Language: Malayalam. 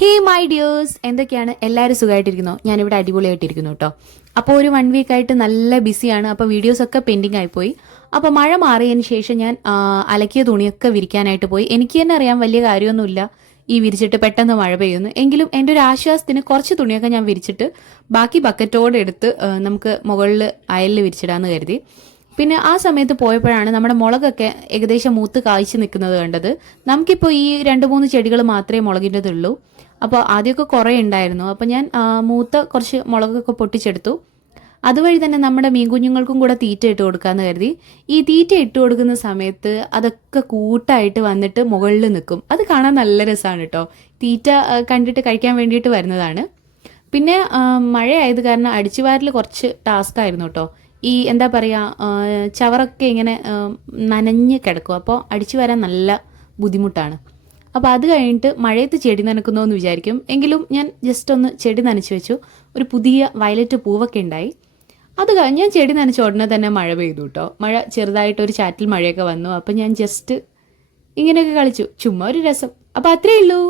ഹേ മൈ ഡിയേഴ്സ്, എന്തൊക്കെയാണ് എല്ലാവരും സുഖമായിട്ടിരിക്കുന്നു? ഞാനിവിടെ അടിപൊളിയായിട്ടിരിക്കുന്നു കേട്ടോ. അപ്പോൾ ഒരു 1 വീക്ക് ആയിട്ട് നല്ല ബിസിയാണ്. അപ്പോൾ വീഡിയോസൊക്കെ പെൻഡിങ് ആയിപ്പോയി. അപ്പോൾ മഴ മാറിയതിന് ശേഷം ഞാൻ അലക്കിയ തുണിയൊക്കെ വിരിക്കാനായിട്ട് പോയി. എനിക്ക് തന്നെ അറിയാൻ വലിയ കാര്യമൊന്നുമില്ല ഈ വിരിച്ചിട്ട് പെട്ടെന്ന് മഴ പെയ്യുന്നു. എങ്കിലും എൻ്റെ ഒരു ആശ്വാസത്തിന് കുറച്ച് തുണിയൊക്കെ ഞാൻ വിരിച്ചിട്ട് ബാക്കി ബക്കറ്റോടെ എടുത്ത് നമുക്ക് മുകളിൽ അയലിൽ വിരിച്ചിടാമെന്ന് കരുതി. പിന്നെ ആ സമയത്ത് പോയപ്പോഴാണ് നമ്മുടെ മുളകൊക്കെ ഏകദേശം മൂത്ത് കായ്ച്ചു നിൽക്കുന്നത് കണ്ടത്. നമുക്കിപ്പോൾ ഈ 2-3 ചെടികൾ മാത്രമേ മുളകിൻ്റെതുള്ളൂ. അപ്പോൾ ആദ്യമൊക്കെ കുറേ ഉണ്ടായിരുന്നു. അപ്പോൾ ഞാൻ മൂത്ത കുറച്ച് മുളകൊക്കെ പൊട്ടിച്ചെടുത്തു. അതുവഴി തന്നെ നമ്മുടെ മീൻ കുഞ്ഞുങ്ങൾക്കും കൂടെ തീറ്റ ഇട്ട് കൊടുക്കാമെന്ന് കരുതി. ഈ തീറ്റ ഇട്ട് കൊടുക്കുന്ന സമയത്ത് അതൊക്കെ കൂട്ടായിട്ട് വന്നിട്ട് മുകളിൽ നിൽക്കും. അത് കാണാൻ നല്ല രസമാണ് കേട്ടോ. തീറ്റ കണ്ടിട്ട് കഴിക്കാൻ വേണ്ടിയിട്ട് വരുന്നതാണ്. പിന്നെ മഴയായത് കാരണം അടിച്ചുവാരൽ കുറച്ച് ടാസ്ക് ആയിരുന്നു കേട്ടോ. ഈ എന്താ പറയുക, ചവറൊക്കെ ഇങ്ങനെ നനഞ്ഞ് കിടക്കും. അപ്പോൾ അടിച്ചു വരാൻ നല്ല ബുദ്ധിമുട്ടാണ്. അപ്പോൾ അത് കഴിഞ്ഞിട്ട് മഴയത്ത് ചെടി നനക്കുന്നോ എന്ന് വിചാരിക്കും. എങ്കിലും ഞാൻ ജസ്റ്റ് ഒന്ന് ചെടി നനച്ച് വെച്ചു. ഒരു പുതിയ വയലറ്റ് പൂവൊക്കെ ഉണ്ടായി. അത് കഴിഞ്ഞ് ഞാൻ ചെടി നനച്ച ഉടനെ തന്നെ മഴ പെയ്തു കേട്ടോ. മഴ ചെറുതായിട്ടൊരു ചാറ്റിൽ മഴയൊക്കെ വന്നു. അപ്പോൾ ഞാൻ ജസ്റ്റ് ഇങ്ങനെയൊക്കെ കളിച്ചു, ചുമ്മാ ഒരു രസം. അപ്പോൾ അത്രയേ ഉള്ളൂ.